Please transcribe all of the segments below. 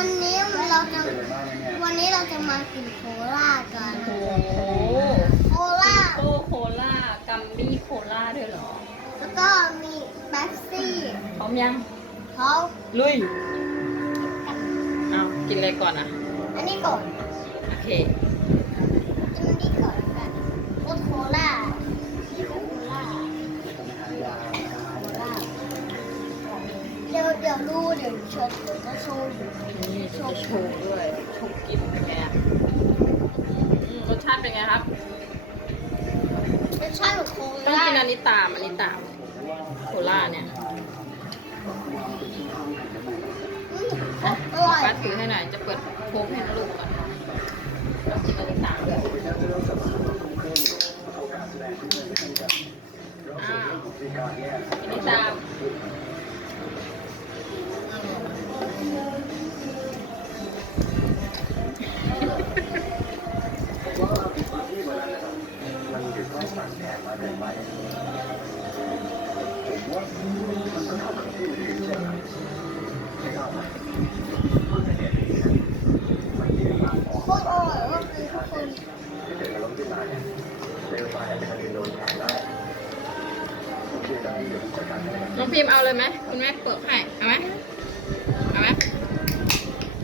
ันนี้เราจะวันนี้เราจะมากินโคลากันโคลาโตโคลากัมมี่โคลาด้วยหรอ แล้วก็มีเบปซี่ พร้อมยังพลุยเอากินอะไรก่อนอ่ะ อันนี้ก่อนโอเคถูกด้วยถูกกินเป็นไงรสชาติเป็นไงครับรสชาติคูต้องกินอันนี้ตาม อันนี้ตามโคลาเนี่ยป้าถือให้หน่อยจะเปิดโค้กให้นลูกก่อนกินอันนี้ตามเลยอ่าน้องพิมเอาเลยไหมคุณแม่ เปิดไข่เอาไหมเอาไหม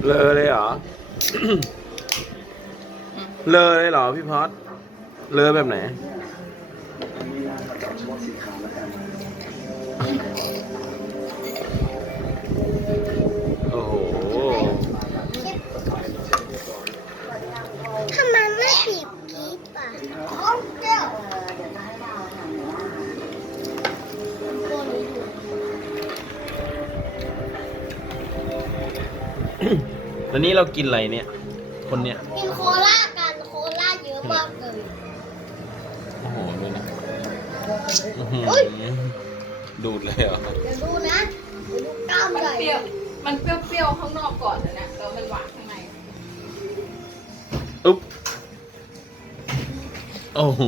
เลยเลยเหรอ เลอเลยเหรอพี่พอด เลอแบบไหนแล้วนี่เรากินอะไรเนี่ย คนเนี่ยกินโคลากัน โคลาเยอะมากเลย โอ้โห ดูดเลยเหรอเดี๋ยวดูนะก้ามใหญ่มันเปรี้ยว มันเปรี้ยวข้างนอกก่อนนะแล้วมันหวานข้างในอุ๊บ โอ้โห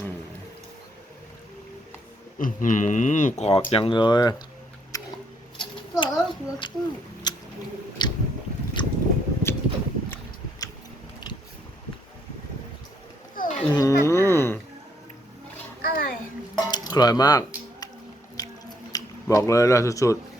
อืมอืมกรอบจังเลย อืมอร่อยมาก บอกเลยเลยสุดๆ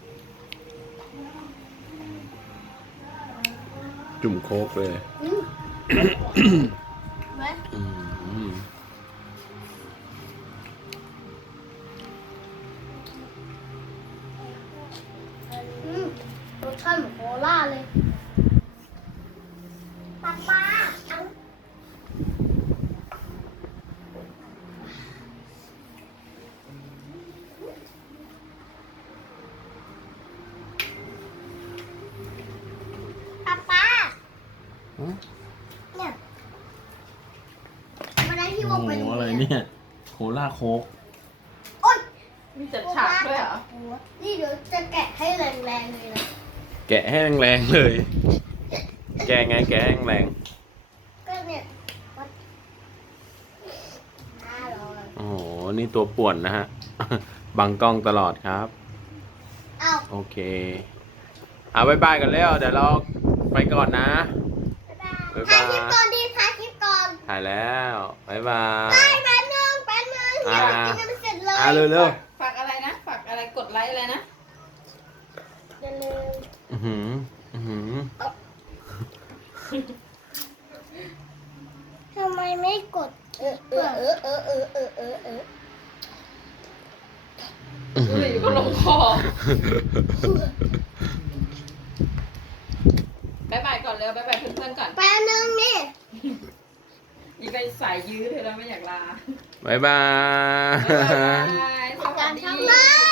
中午咖啡。喂。มัได้ที่วงไปเลเนี่ยโคล่าโค้กโอ๊ยมีจะฉากด้วยเหรอ นี่เดี๋ยวจะแกะให้แรงๆเลยนะแกะให้แรงๆเลย แกงไงแกงแรงก็เนี่ยโอ้โหนี่ตัวป่วนนะฮะบังกล้องตลอดครับเอาโอเคเอาบาย บาย กันแล้วเดี๋ยวเรา ไปก่อนนะบายบายคลิปก่อนดีค่ะคลิปก่อน ถ่ายแล้วบายบายบายแป๊บนึงแป๊บนึงอย่ากินนมเสร็จเลยอะเร็วเร็วฝากอะไรนะฝากอะไรกดไลค์อะไรนะอือหือทำไมไม่กดเออเออเออเออเออเออเออเออก็ลงคอบายบายก่อนเลยบายบายเพื่อนๆก่อนแป๊บนึงนี่อีกไปสายยื้อเธอแล้วไม่อยากลาบายบายสวัสดี